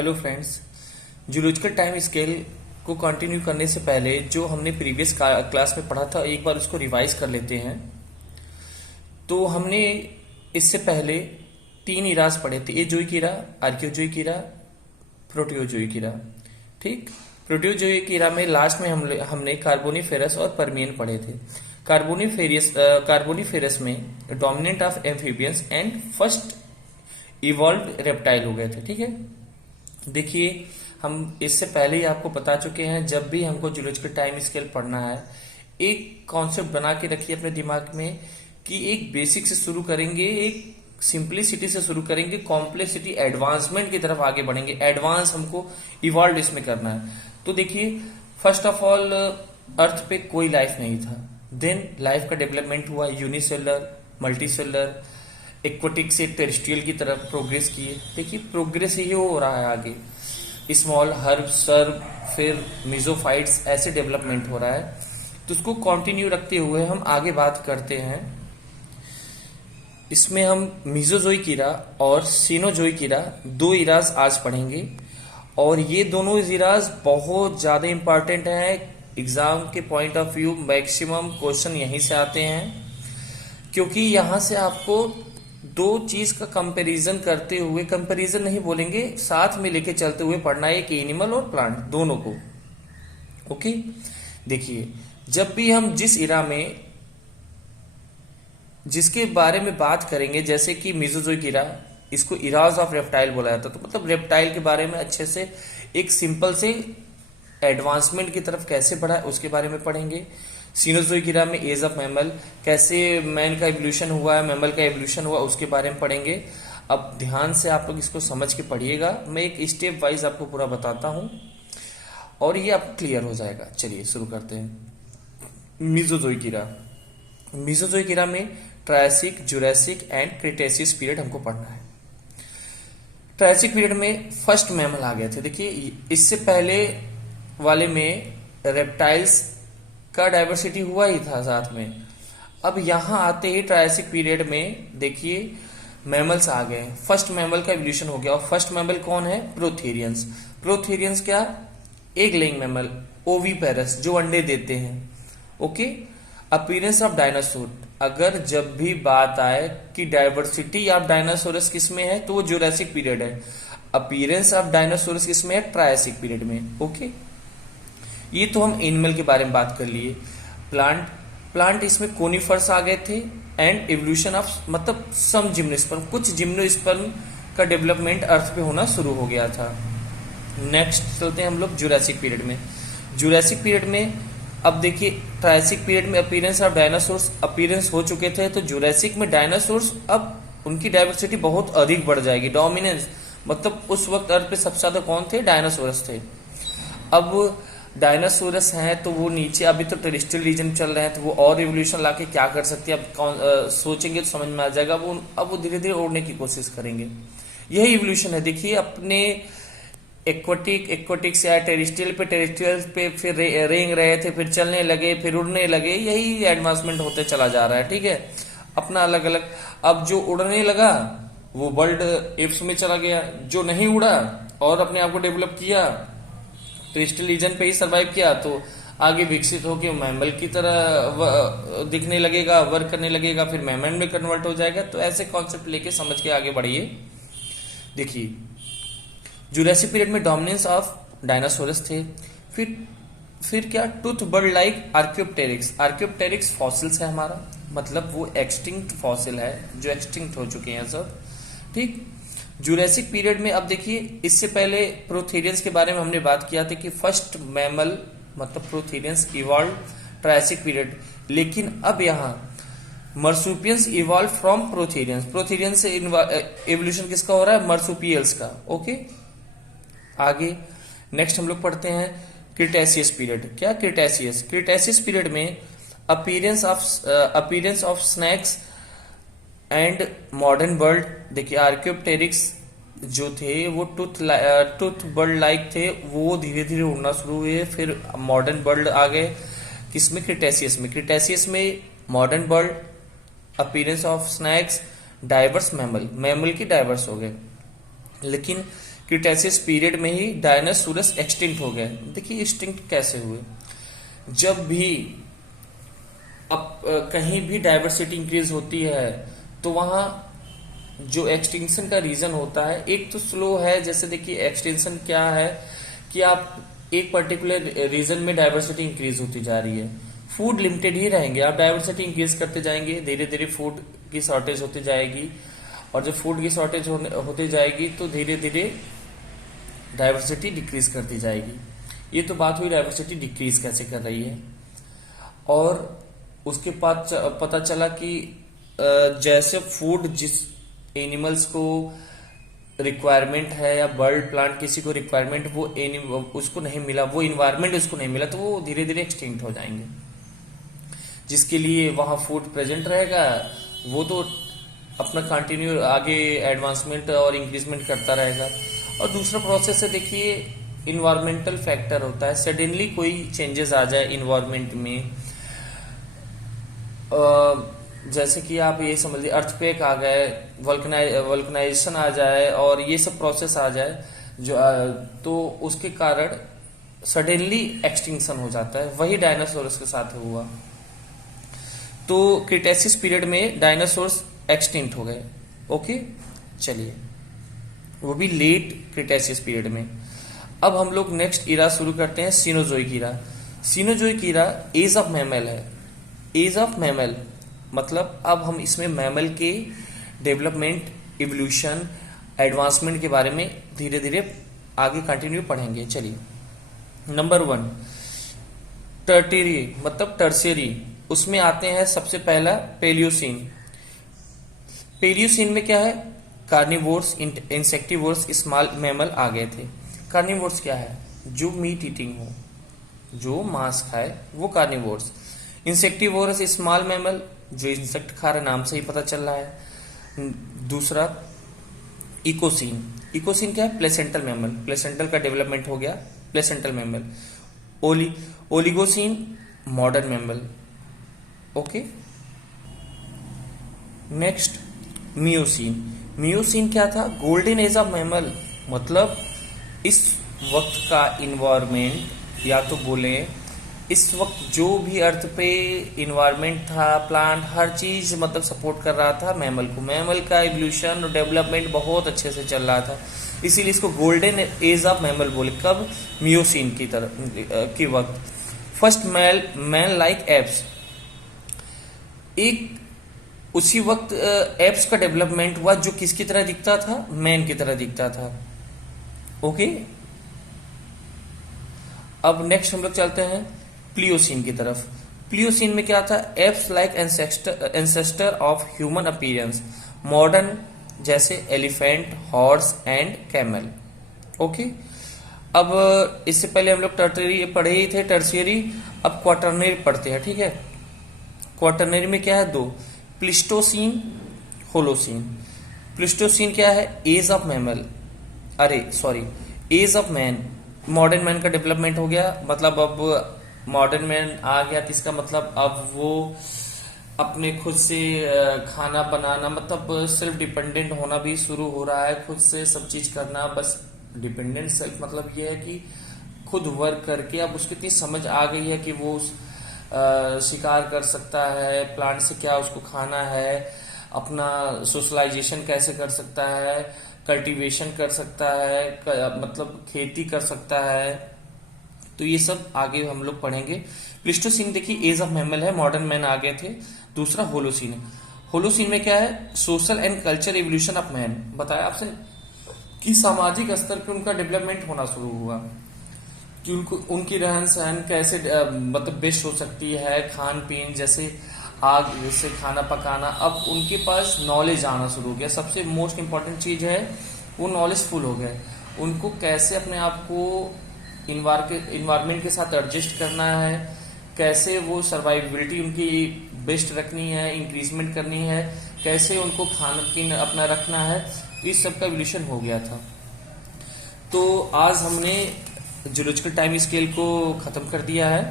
Hello friends, zoological time scale को continue करने से पहले जो हमने प्रीवियस क्लास में पढ़ा था एक बार उसको रिवाइज कर लेते हैं। तो हमने इससे पहले 3 इराज पढ़े थे, एजोइक इरा, आर्कियोजोइक इरा, प्रोटियोजोइक इरा। ठीक, प्रोटियोजोइक इरा में लास्ट में हमने कार्बोनिफेरस और परमियन पढ़े थे। कार्बोनिफेरस में dominant of amphibians and first evolve reptile हो गए थे। ठीक है, देखिए हम इससे पहले ही आपको बता चुके हैं, जब भी हमको जूलॉजिकल टाइम स्केल पढ़ना है एक कॉन्सेप्ट बना के रखिए अपने दिमाग में कि एक बेसिक से शुरू करेंगे, एक सिंपलिसिटी से शुरू करेंगे, कॉम्प्लेक्सिटी एडवांसमेंट की तरफ आगे बढ़ेंगे। एडवांस हमको इवॉल्व इसमें करना है। तो देखिए, फर्स्ट ऑफ ऑल अर्थ पे कोई लाइफ नहीं था। देन लाइफ का डेवलपमेंट हुआ, यूनिसेलर, मल्टीसेलर, एक्वाटिक से टेरेस्ट्रियल की तरफ प्रोग्रेस किए। देखिए प्रोग्रेस ही हो रहा है आगे, स्मॉल हर्ब, सर्ब, फिर मिजोफाइट्स, ऐसे डेवलपमेंट हो रहा है। तो उसको कंटिन्यू रखते हुए हम आगे बात करते हैं। इसमें हम मीजोजोइक इरा और सीनोजोइक इरा, 2 इराज आज पढ़ेंगे। और ये दोनों इराज बहुत ज्यादा इंपॉर्टेंट है एग्जाम के point of view. Maximum question यहीं से आते हैं, क्योंकि यहां से आपको 2 चीज का कंपैरिजन करते हुए, कंपैरिजन नहीं बोलेंगे, साथ में लेके चलते हुए पढ़ना है, एक एनिमल और प्लांट दोनों को। ओके, देखिए जब भी हम जिस इरा में जिसके बारे में बात करेंगे, जैसे कि मीजोजोइक इरा, इसको इराज ऑफ रेप्टाइल बोला जाता है। तो मतलब रेप्टाइल के बारे में अच्छे से एक सिंपल से एडवांसमेंट की तरफ कैसे बढ़ा है उसके बारे में पढ़ेंगे। सीनोजोइक इरा में एज ऑफ मैमल, कैसे मैन का एवोल्यूशन हुआ है, मैमल का एवोल्यूशन हुआ, उसके बारे में पढ़ेंगे। अब ध्यान से आप लोग इसको समझ के पढ़िएगा, मैं एक स्टेप वाइज आपको पूरा बताता हूं और ये आपको क्लियर हो जाएगा। चलिए शुरू करते हैं। मीजोजोइक इरा, मीजोजोइक इरा में Triassic, Jurassic and Cretaceous period हमको पढ़ना है। ट्रायसिक पीरियड में फर्स्ट मैमल आ गए थे। देखिए इससे पहले वाले में रेप्टाइल्स का डाइवर्सिटी हुआ ही था साथ में। अब यहां आते ही ट्रायसिक पीरियड में देखिए मैमल्स आ गए, फर्स्ट मैमल का इवोल्यूशन हो गया। और फर्स्ट मैमल कौन है? प्रोथेरियंस। प्रोथेरियंस क्या? एग लेइंग मैमल, ओवीपेरस, जो अंडे देते हैं। ओके, अपीयरेंस ऑफ डायनासोर, अगर जब भी बात आए कि डाइवर्सिटी ऑफ डायनासोरस किस में है तो वो जुरासिक पीरियड है। अपीयरेंस ऑफ डायनासोरस किस में है? ट्रायसिक पीरियड में। ओके, ये तो हम एनिमल के बारे में बात कर लिए। प्लांट इसमें कोनिफर्स आ गए थे एंड एवोल्यूशन ऑफ, मतलब सम जिम्नोस्पर्म, कुछ जिम्नोस्पर्म का डेवलपमेंट अर्थ पे होना शुरू हो गया था। नेक्स्ट चलते हैं हम लोग जुरासिक पीरियड में। जुरासिक पीरियड में अब देखिए, ट्रायसिक पीरियड में अपीयरेंस ऑफ डायनासोर्स अपीयरेंस हो चुके थे, तो जुरासिक में डायनासोर्स अब उनकी डाइवर्सिटी बहुत अधिक बढ़ जाएगी। डोमिनेंस, मतलब उस वक्त अर्थ पे सबसे ज्यादा कौन थे? डायनासोरस थे। अब डायनासोरस हैं तो वो नीचे, अभी तो टेरेस्ट्रियल रीजन चल रहे हैं, तो वो और इवोल्यूशन लाके क्या कर सकते हैं, अब सोचेंगे तो समझ में आ जाएगा। अब वो धीरे धीरे उड़ने की कोशिश करेंगे। यही इवोल्यूशन है। देखिए अपने एक्वाटिक से आए टेरेस्ट्रियल पे फिर रेंग रहे थे, फिर चलने लगे, फिर उड़ने लगे। यही एडवांसमेंट होते चला जा रहा है। ठीक है, अपना अलग अलग। अब जो उड़ने लगा वो वर्ल्ड एप्स में चला गया, जो नहीं उड़ा और अपने आप को डेवलप किया, टेरेस्ट्रियल रीजन पे ही सर्वाइव किया, तो आगे विकसित होकर मैमल की तरह दिखने लगेगा, वर्क करने लगेगा, फिर मैमल में कन्वर्ट हो जाएगा। तो ऐसे कॉन्सेप्ट लेके समझ के आगे बढ़िए। देखिए जुरासिक पीरियड में डोमिनेंस ऑफ डायनासोरस थे। फिर क्या? Tooth bird like Archaeopteryx. Archaeopteryx fossils है हमारा, मतलब वो एक्सटिंक्ट फॉसिल है, जो एक्सटिंक्ट हो चुके हैं सब। ठीक, जुरासिक पीरियड में अब देखिए, इससे पहले प्रोथेरियंस के बारे में हमने बात किया था कि फर्स्ट मैमल मतलब प्रोथेरियंस इवॉल्व ट्रायसिक पीरियड। लेकिन अब यहाँ मर्सुपियंस इवॉल्व फ्रॉम प्रोथेरियंस। प्रोथेरियंस से एवोल्यूशन किसका हो रहा है? मर्सुपियल्स का। ओके, आगे नेक्स्ट हम लोग पढ़ते हैं क्रिटेशियस पीरियड। क्या? क्रिटेशियस पीरियड में appearance of snacks and modern bird. देखिए आर्कियोप्टेरिक्स जो थे वो टूथ बर्ड लाइक थे, वो धीरे धीरे उड़ना शुरू हुए। फिर मॉडर्न बर्ड आ गए, किसमें? क्रिटेशियस में modern bird, appearance of snacks, diverse mammal की डाइवर्स हो गए। लेकिन क्रिटेशियस पीरियड में ही डायनासोरस एक्सटिंक्ट हो गए। देखिए एक्सटिंक्ट कैसे हुए, जब भी अब कहीं भी डाइवर्सिटी इंक्रीज होती है तो वहाँ जो एक्सटिंक्शन का रीजन होता है, एक तो स्लो है। जैसे देखिए एक्सटेंशन क्या है कि आप एक पर्टिकुलर रीजन में डाइवर्सिटी इंक्रीज होती जा रही है, फूड लिमिटेड ही रहेंगे, आप डाइवर्सिटी इंक्रीज करते जाएंगे, धीरे धीरे फूड की शॉर्टेज होती जाएगी, और जब फूड की शॉर्टेज होती जाएगी तो धीरे धीरे डाइवर्सिटी डिक्रीज करती जाएगी। ये तो बात हुई डाइवर्सिटी डिक्रीज कैसे कर रही है। और उसके बाद पता चला कि जैसे फूड जिस एनिमल्स को रिक्वायरमेंट है या बर्ड प्लांट किसी को रिक्वायरमेंट वो उसको नहीं मिला, वो इन्वायरमेंट उसको नहीं मिला, तो वो धीरे धीरे एक्सटिंक्ट हो जाएंगे। जिसके लिए वहां फूड प्रेजेंट रहेगा वो तो अपना कंटिन्यू आगे एडवांसमेंट और इंक्रीजमेंट करता रहेगा। और दूसरा प्रोसेस है, देखिए इन्वायरमेंटल फैक्टर होता है। सडनली कोई चेंजेस आ जाए इन्वायरमेंट में, जैसे कि आप ये समझ लीजिए अर्थक्वेक आ गए, वल्कनाइजेशन आ जाए और ये सब प्रोसेस आ जाए जो तो उसके कारण सडनली एक्सटिंक्शन हो जाता है। वही डायनासोरस के साथ हुआ। तो क्रिटेशियस पीरियड में डायनासोर्स एक्सटिंक्ट हो गए। ओके, चलिए, वो भी लेट क्रिटेशियस पीरियड में। अब हम लोग नेक्स्ट इरा शुरू करते हैं, Cenozoic era. Cenozoic era age of mammal है। एज ऑफ मैमल मतलब अब हम इसमें मैमल के डेवलपमेंट, इवोल्यूशन, एडवांसमेंट के बारे में धीरे धीरे आगे कंटिन्यू पढ़ेंगे। चलिए, नंबर 1 टर्टेरी मतलब टर्शियरी, उसमें आते हैं सबसे पहला पेलियोसीन। पेलियोसीन में क्या है, कार्निवोर्स, इंसेक्टिवोर्स, स्मॉल मैमल आ गए थे। कार्निवोर्स क्या है, जो मीट ईटिंग हो, जो मांस खाए, वो कार्निवोर्स। इंसेक्टिवोरस स्मॉल मैमल, जो इंसेक्ट खा रहे, नाम से ही पता चल रहा है। दूसरा इकोसीन। इकोसीन क्या है, प्लेसेंटल मैमल, प्लेसेंटल का डेवलपमेंट हो गया, placental mammal. Oligocene modern mammal. Okay, next Miocene. Miocene क्या था, गोल्डन एज ऑफ मैमल, मतलब इस वक्त का इन्वायरमेंट, या तो बोले इस वक्त जो भी अर्थ पे इन्वायरमेंट था, प्लांट, हर चीज मतलब सपोर्ट कर रहा था मैमल को। मैमल का इवोल्यूशन और डेवलपमेंट बहुत अच्छे से चल रहा था, इसीलिए इसको गोल्डन एज ऑफ मैमल बोले। कब, मियोसीन की तरह की वक्त। फर्स्ट मैन लाइक एप्स, एक उसी वक्त एप्स का डेवलपमेंट हुआ जो किसकी तरह दिखता था, मैन की तरह दिखता था। ओके, अब नेक्स्ट हम लोग चलते हैं प्लियोसीन की तरफ। प्लियोसीन में क्या था, apes like ancestor of human appearance, modern जैसे elephant, horse and camel. Okay, अब इससे पहले हम लोग टर्टरी पढ़े ही थे, टर्शियरी। अब क्वाटरनरी पढ़ते हैं, ठीक है। क्वाटरनरी में क्या है, 2 प्लिस्टोसीन, होलोसीन। प्लिस्टोसीन क्या है, age of mammal, age of man. Modern man का डेवलपमेंट हो गया, मतलब अब मॉडर्न मैन आ गया, किसका मतलब अब वो अपने खुद से खाना बनाना, मतलब सेल्फ डिपेंडेंट होना भी शुरू हो रहा है, खुद से सब चीज करना। बस डिपेंडेंट सेल्फ मतलब ये है कि खुद वर्क करके अब उसको इतनी समझ आ गई है कि वो शिकार कर सकता है, प्लांट से क्या उसको खाना है, अपना सोशलाइजेशन कैसे कर सकता है, कल्टीवेशन कर सकता है, मतलब खेती कर सकता है। तो ये सब आगे हम लोग पढ़ेंगे। प्लिस्टोसीन देखिए एज ऑफ मैमल है, मॉडर्न मैन आ गए थे। दूसरा होलोसीन है। होलोसीन में क्या है, social and culture evolution of man. बताया आपसे कि सामाजिक स्तर पे उनका डेवलपमेंट होना शुरू हुआ, कि उनको उनकी रहन सहन कैसे मतलब बेस्ट हो सकती है, खान पीन जैसे आग से खाना पकाना। अब उनके पास नॉलेज आना शुरू हो गया, सबसे मोस्ट इंपॉर्टेंट चीज है वो नॉलेजफुल हो गए। उनको कैसे अपने आप को इन्वायरमेंट के साथ एडजस्ट करना है, कैसे वो सर्वाइविलिटी उनकी बेस्ट रखनी है, इंक्रीजमेंट करनी है, कैसे उनको खाना पीना अपना रखना है, इस सब का इवोल्यूशन हो गया था। तो आज हमने जूलॉजिकल टाइम स्केल को खत्म कर दिया है,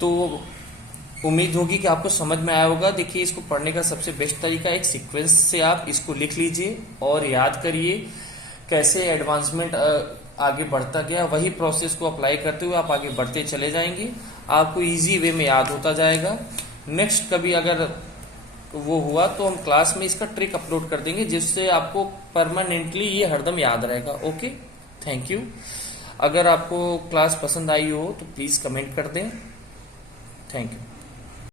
तो उम्मीद होगी कि आपको समझ में आया होगा। देखिए, इसको पढ़ने का सबसे बेस्ट तरीका एक सीक्वेंस से आप इसको लिख लीजिए और याद करिए कैसे एडवांसमेंट आगे बढ़ता गया, वही प्रोसेस को अप्लाई करते हुए आप आगे बढ़ते चले जाएंगे, आपको इजी वे में याद होता जाएगा। नेक्स्ट कभी अगर वो हुआ तो हम क्लास में इसका ट्रिक अपलोड कर देंगे, जिससे आपको परमानेंटली ये हरदम याद रहेगा। Okay, thank you. अगर आपको क्लास पसंद आई हो तो प्लीज कमेंट कर दें। Thank you.